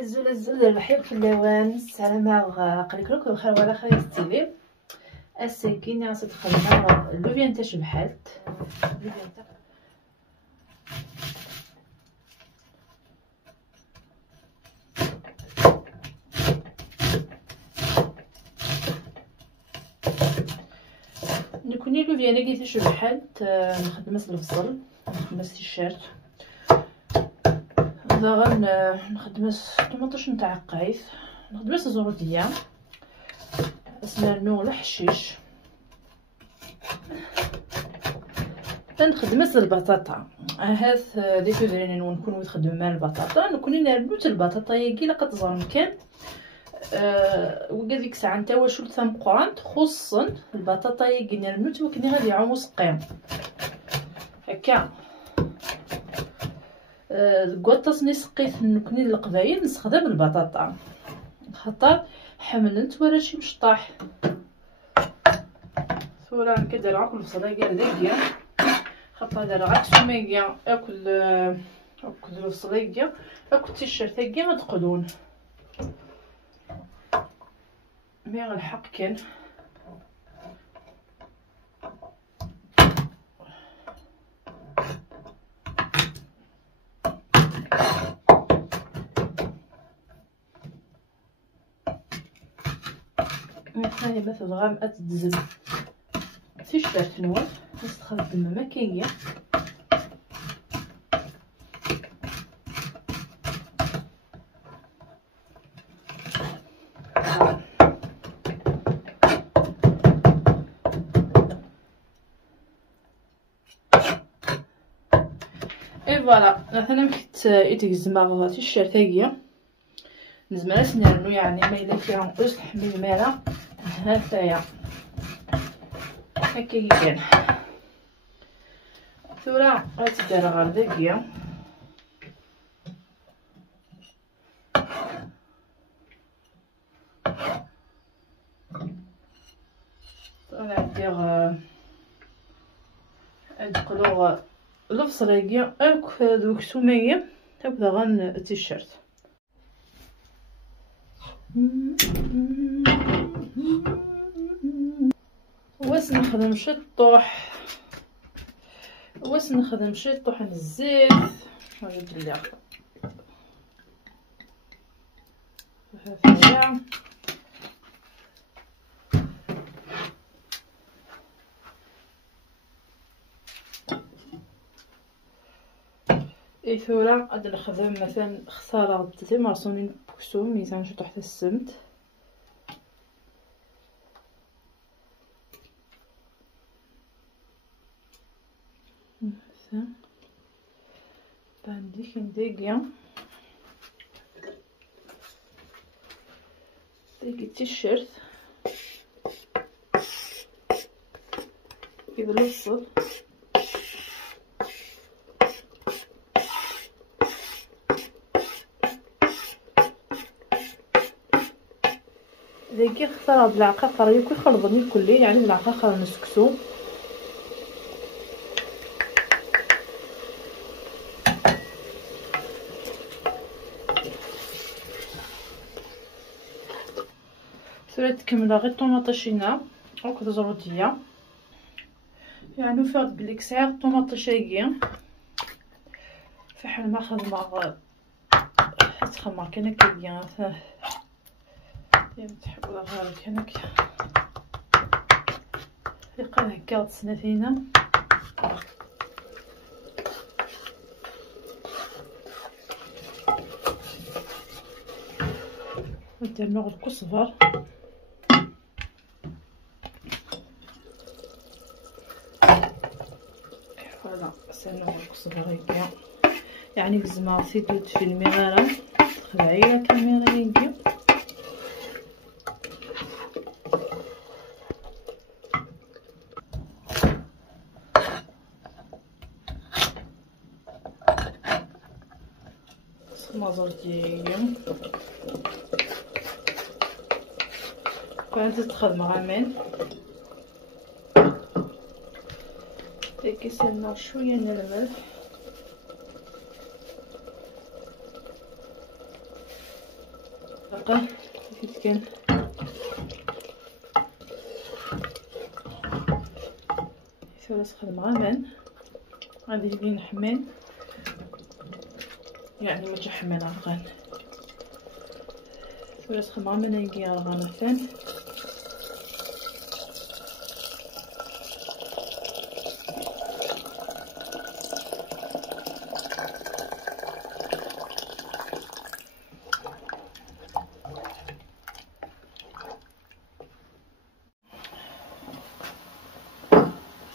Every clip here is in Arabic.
الزول الرحيق في اللوان السلامة قليكلوك الخير ولا خير ستيلي السكينة غاس تخدم اللوفيان تاع شبحات نكوني لوفيان كي تشبحات نخدم البصل نخدم التيشيرت داغا نخدم طماطش نتاع عقايث نخدم الزروديه اسنانو الحشيش نخدم البطاطا هاث دي كودرين نكون نخدم مع البطاطا نكون نربط البطاطا يجي لا كتزرم كان وكا ديك الساعه نتا واش ثم قرانت خصوصا البطاطا يجي نرمت وكني غادي يعومو سقيم هكا كواطاس نسقيت نكني القبايل نستخدم البطاطا خاطر حملت ولا شي مشطاح صورا كدير عقل البصله كاع داكيا خاطر دار غا سميكيا اكل البصله كاع اكل التيشيرت كاع ما تقدون مي الحق كان هاي بس غام اتدزب تيشيرت نواف نستخدم مكية اي فوالا مثلا كنت يتجزم تيشيرت هي نزمر سنانو يعني ما الا فيها اصلح من الماله هكايا هكا كان ثورا غتدار غير داكيا غندير ندقلو البصريكيا اك دوك سميه تبدا غن التيشيرت واش نخدم شطوح الزيت نجيب ليها هكايا اي ثورة غادي نخدم مثلا خساره تاع مرسونين بوكسو ميزان شطوح حتى السمت عندي كندير ديك التيشيرت كيف الوصل ديك اختار بالعقاقر يكون خلطني كلي يعني بالعقاقر نسكسو ثلاث كمله غير طوماطيشينا او زروديه يعني فيها بلي كسعر طوماطيشيه فحال ما خدمه تخمر كان كيان يعني تحبوا غير كان يقال هكا تسناتينا ندير نوع الكزبر فوالا سنوع الكزبر هكا يعني لازم تزيدو في المغاره تخلعي الكاميرا هكا مازال ديالي كانت تخدم غامين كيسالنا شويه من الملح كان ثلاث خدمة غادي نجي نحمل يعني ما تحمل أرغان ثلاث خدمة نجي أرغان ثاني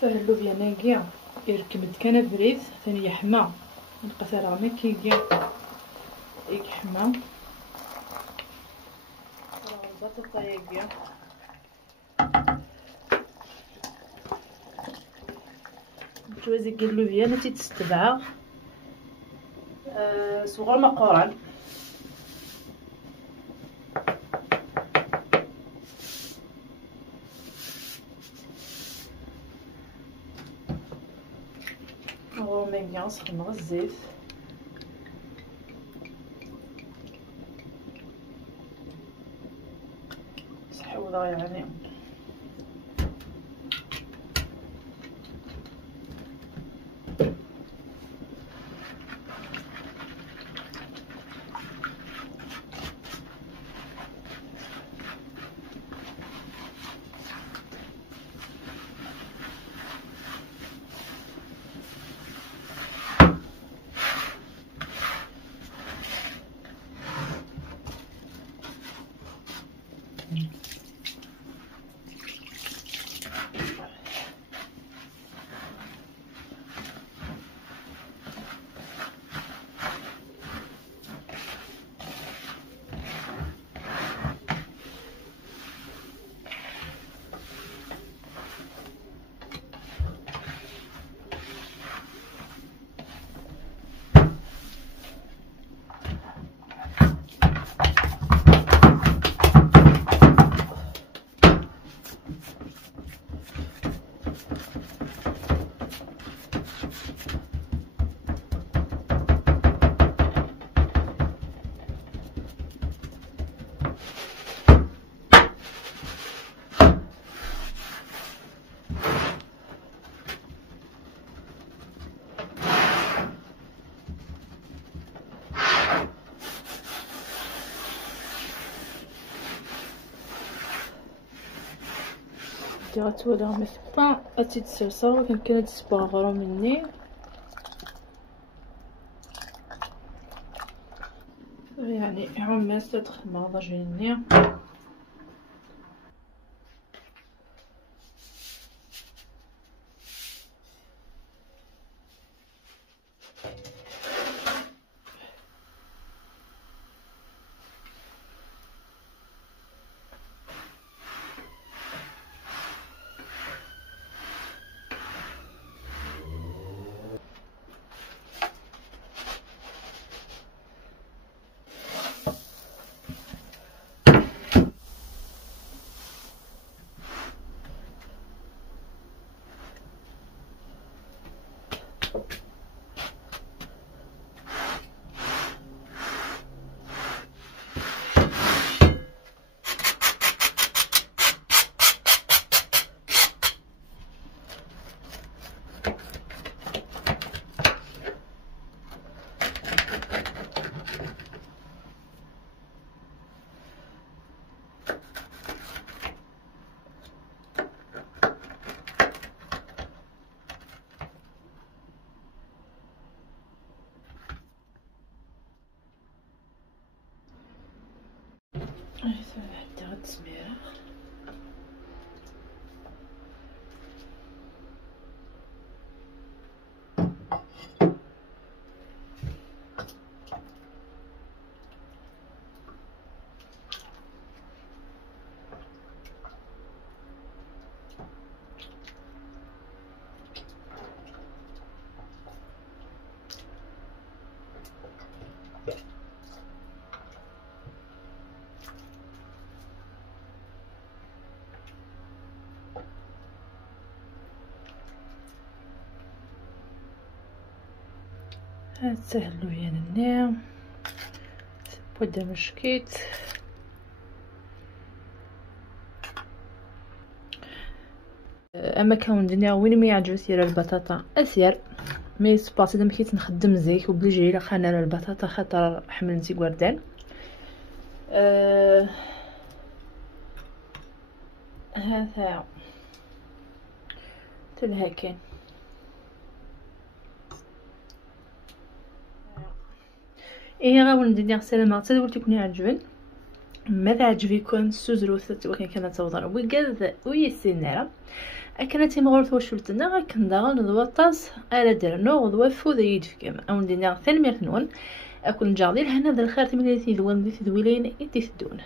سهلو بيا ناقيا يركبت كان بريد ثاني يحمى نبقى ثرى ما كيجي يحمى البطاطا ياقيا جوازي كيلو بيا نتي تستبعا صغر ما قران هو مية نسخن الزيت سحوضة يعني غتولي مثبا تيتسرسر ولكن كانت تباغرو مني يعني عماس تدخل ضجيني حتى هاد التسميره هاد سهلو يعني النعم بدا مشكيت اما كون الدنيا وين ما يعجبك سير البطاطا اسير مي سباسي دام كيت نخدم زيك وبليجي لا خانه البطاطا خاطر حملتي وردان. هذا تلها كان ايه غاول ندير سلامه تدولتي كوني عجبن ما تعجبكم سوزروث وكان كانت توضر وقال ويسينارا اكنتي مغرث وشلتنا غاكن داغن ضواطاس على درنو ضوافو ذا يدفكم او ندير ثاني مرثنون اكون جاردين هنا ذا الخير تملي تدوين ذي تدويلين انتي تدون.